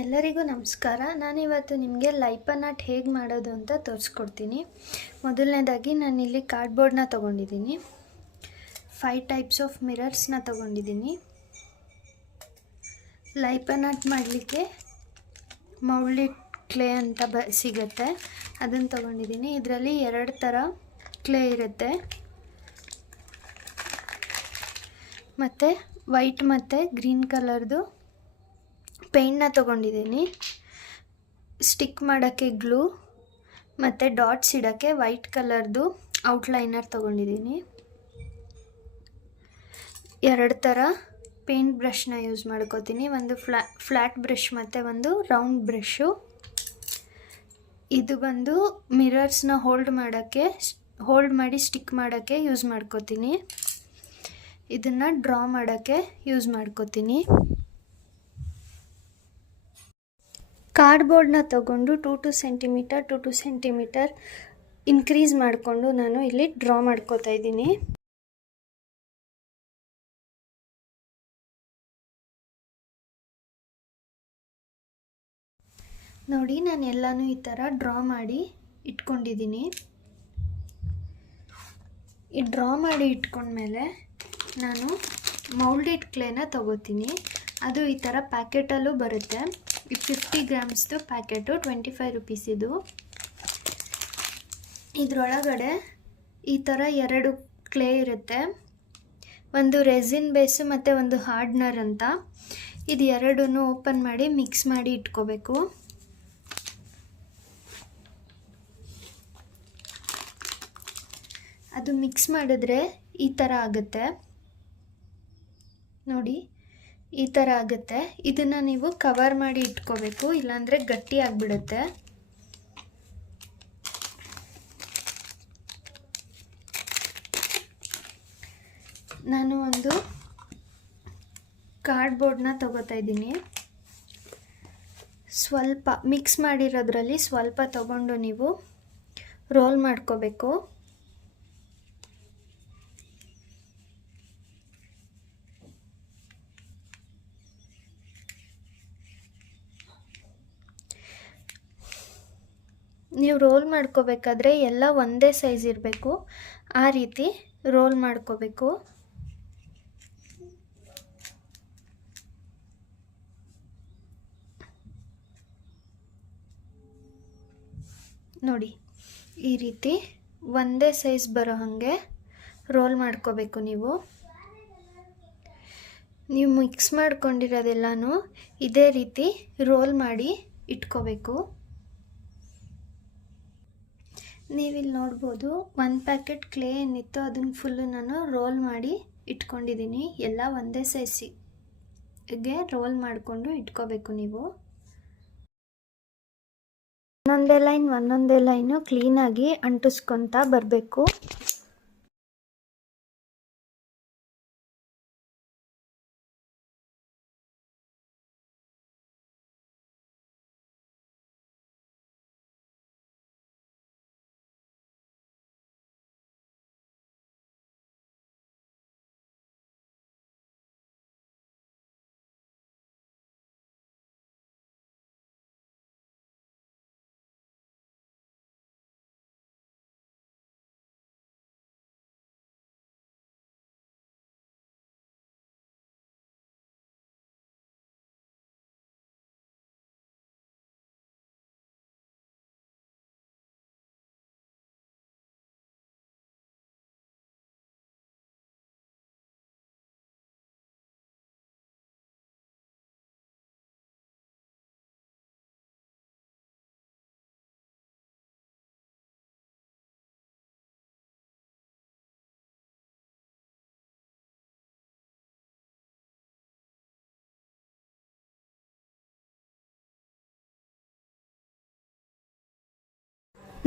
ಎಲ್ಲರಿಗೂ ನಮಸ್ಕಾರ. ನಾನಿವತ್ತು ನಿಮಗೆ ಲೈಪನ್ ಆರ್ಟ್ ಹೇಗೆ ಮಾಡೋದು ಅಂತ ತೋರಿಸ್ಕೊಡ್ತೀನಿ. ಮೊದಲನೇದಾಗಿ ನಾನಿಲ್ಲಿ ಕಾರ್ಡ್ಬೋರ್ಡ್ನ ತೊಗೊಂಡಿದ್ದೀನಿ, 5 ಟೈಪ್ಸ್ ಆಫ್ ಮಿರರ್ಸ್ನ ತೊಗೊಂಡಿದ್ದೀನಿ. ಲೈಪನ್ ಆರ್ಟ್ ಮಾಡಲಿಕ್ಕೆ ಮೌಲ್ಡೆಡ್ ಕ್ಲೇ ಅಂತ ಸಿಗುತ್ತೆ, ಅದನ್ನು ತೊಗೊಂಡಿದ್ದೀನಿ. ಇದರಲ್ಲಿ 2 ಥರ ಕ್ಲೇ ಇರುತ್ತೆ, ಮತ್ತು ವೈಟ್ ಮತ್ತು ಗ್ರೀನ್ ಕಲರ್ದು ಪೇಂಟ್ನ ತೊಗೊಂಡಿದ್ದೀನಿ. ಸ್ಟಿಕ್ ಮಾಡೋಕ್ಕೆ ಗ್ಲೂ ಮತ್ತು ಡಾಟ್ಸ್ ಇಡೋಕ್ಕೆ ವೈಟ್ ಕಲರ್ದು ಔಟ್ಲೈನರ್ ತೊಗೊಂಡಿದ್ದೀನಿ. 2 ಥರ ಪೇಂಟ್ ಬ್ರಷ್ನ ಯೂಸ್ ಮಾಡ್ಕೋತೀನಿ, ಒಂದು ಫ್ಲ್ಯಾಟ್ ಬ್ರಷ್ ಮತ್ತು ಒಂದು ರೌಂಡ್ ಬ್ರಷು. ಇದು ಬಂದು ಮಿರರ್ಸ್ನ ಹೋಲ್ಡ್ ಮಾಡಿ ಸ್ಟಿಕ್ ಮಾಡೋಕ್ಕೆ ಯೂಸ್ ಮಾಡ್ಕೋತೀನಿ. ಇದನ್ನು ಡ್ರಾ ಮಾಡೋಕ್ಕೆ ಯೂಸ್ ಮಾಡ್ಕೋತೀನಿ. ಕಾರ್ಡ್ಬೋರ್ಡ್ನ ತಗೊಂಡು 2 ಸೆಂಟಿಮೀಟರ್ ಇನ್ಕ್ರೀಸ್ ಮಾಡಿಕೊಂಡು ನಾನು ಇಲ್ಲಿ ಡ್ರಾ ಮಾಡ್ಕೋತಾ ಇದ್ದೀನಿ. ನೋಡಿ, ನಾನು ಎಲ್ಲನೂ ಈ ಥರ ಡ್ರಾ ಮಾಡಿ ಇಟ್ಕೊಂಡಿದ್ದೀನಿ. ಈ ಡ್ರಾ ಮಾಡಿ ಇಟ್ಕೊಂಡ್ಮೇಲೆ ನಾನು ಮೌಲ್ಡೆಡ್ ಕ್ಲೇನ ತಗೋತೀನಿ. ಅದು ಈ ಥರ ಪ್ಯಾಕೆಟಲ್ಲೂ ಬರುತ್ತೆ. 50 ಗ್ರಾಮ್ಸ್ದು ಪ್ಯಾಕೆಟು, 25 ರುಪೀಸ್ ಇದು. ಇದರೊಳಗಡೆ ಈ ಥರ 2 ಕ್ಲೇ ಇರುತ್ತೆ, ಒಂದು ರೆಸಿನ್ ಬೇಸು ಮತ್ತು ಒಂದು ಹಾರ್ಡ್ನರ್ ಅಂತ. ಇದು ಎರಡನ್ನೂ ಓಪನ್ ಮಾಡಿ ಮಿಕ್ಸ್ ಮಾಡಿ ಇಟ್ಕೋಬೇಕು. ಅದು ಮಿಕ್ಸ್ ಮಾಡಿದ್ರೆ ಈ ಥರ ಆಗುತ್ತೆ ನೋಡಿ, ಈ ಥರ ಆಗುತ್ತೆ. ಇದನ್ನು ನೀವು ಕವರ್ ಮಾಡಿ ಇಟ್ಕೋಬೇಕು, ಇಲ್ಲಾಂದರೆ ಗಟ್ಟಿ ಆಗಿಬಿಡುತ್ತೆ. ನಾನು ಒಂದು ಕಾರ್ಡ್ಬೋರ್ಡ್ನ ತಗೋತಾ ಇದ್ದೀನಿ. ಸ್ವಲ್ಪ ಮಿಕ್ಸ್ ಮಾಡಿರೋದ್ರಲ್ಲಿ ಸ್ವಲ್ಪ ತಗೊಂಡು ನೀವು ರೋಲ್ ಮಾಡ್ಕೋಬೇಕು. ನೀವು ರೋಲ್ ಮಾಡ್ಕೋಬೇಕಾದ್ರೆ ಎಲ್ಲ ಒಂದೇ ಸೈಜ್ ಇರಬೇಕು, ಆ ರೀತಿ ರೋಲ್ ಮಾಡ್ಕೋಬೇಕು. ನೋಡಿ, ಈ ರೀತಿ ಒಂದೇ ಸೈಜ್ ಬರೋ ಹಾಗೆ ರೋಲ್ ಮಾಡ್ಕೋಬೇಕು. ನೀವು ಮಿಕ್ಸ್ ಮಾಡ್ಕೊಂಡಿರೋದೆಲ್ಲನೂ ಇದೇ ರೀತಿ ರೋಲ್ ಮಾಡಿ ಇಟ್ಕೋಬೇಕು. ನೀವಿಲ್ಲಿ ನೋಡ್ಬೋದು, 1 ಪ್ಯಾಕೆಟ್ ಕ್ಲೇ ಏನಿತ್ತು ಅದನ್ನು ಫುಲ್ಲು ನಾನು ರೋಲ್ ಮಾಡಿ ಇಟ್ಕೊಂಡಿದ್ದೀನಿ. ಎಲ್ಲ ಒಂದೇ ಸೈಜಿಗೆ ರೋಲ್ ಮಾಡಿಕೊಂಡು ಇಟ್ಕೋಬೇಕು. ನೀವು ಒಂದೊಂದೇ ಲೈನು ಕ್ಲೀನಾಗಿ ಅಂಟಿಸ್ಕೊತಾ ಬರಬೇಕು.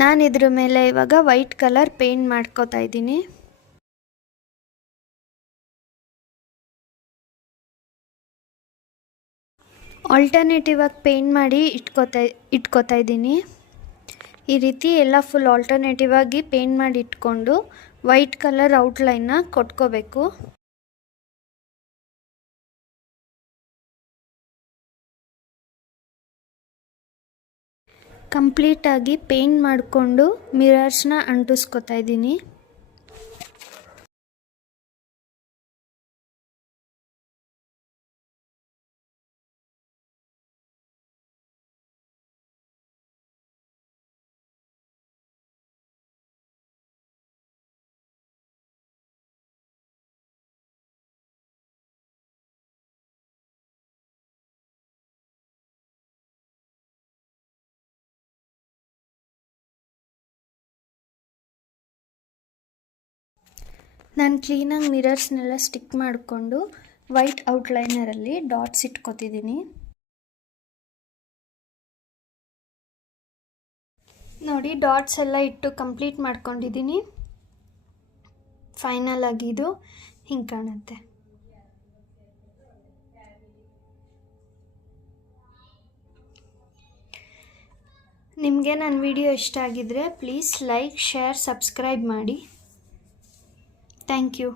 ನಾನು ಇದ್ರ ಮೇಲೆ ಇವಾಗ ವೈಟ್ ಕಲರ್ ಪೇಂಟ್ ಮಾಡ್ಕೋತಾ ಇದ್ದೀನಿ. ಆಲ್ಟರ್ನೇಟಿವ್ ಆಗಿ ಪೇಂಟ್ ಮಾಡಿ ಇಟ್ಕೋತಾ ಇದ್ದೀನಿ. ಈ ರೀತಿ ಎಲ್ಲ ಫುಲ್ ಆಲ್ಟರ್ನೇಟಿವ್ ಆಗಿ ಪೇಂಟ್ ಮಾಡಿ ಇಟ್ಕೊಂಡು ವೈಟ್ ಕಲರ್ ಔಟ್ಲೈನ್ನ ಕೊಟ್ಕೋಬೇಕು. ಕಂಪ್ಲೀಟಾಗಿ ಪೇಂಟ್ ಮಾಡಿಕೊಂಡು ಮಿರರ್ಸ್ನ ಅಂಟಿಸ್ಕೊತಾ ಇದ್ದೀನಿ. ನಾನು ಕ್ಲೀನಾಗಿ ಮಿರರ್ಸ್ನೆಲ್ಲ ಸ್ಟಿಕ್ ಮಾಡಿಕೊಂಡು ವೈಟ್ ಔಟ್ಲೈನರಲ್ಲಿ ಡಾಟ್ಸ್ ಇಟ್ಕೊತಿದ್ದೀನಿ. ನೋಡಿ, ಡಾಟ್ಸ್ ಎಲ್ಲ ಇಟ್ಟು ಕಂಪ್ಲೀಟ್ ಮಾಡ್ಕೊಂಡಿದ್ದೀನಿ. ಫೈನಲ್ ಆಗಿ ಇದು ಹಿಂಗೆ ಕಾಣುತ್ತೆ. ನಿಮಗೆ ನನ್ನ ವಿಡಿಯೋ ಇಷ್ಟ ಆಗಿದ್ದರೆ ಪ್ಲೀಸ್ ಲೈಕ್, ಶೇರ್, ಸಬ್ಸ್ಕ್ರೈಬ್ ಮಾಡಿ. Thank you.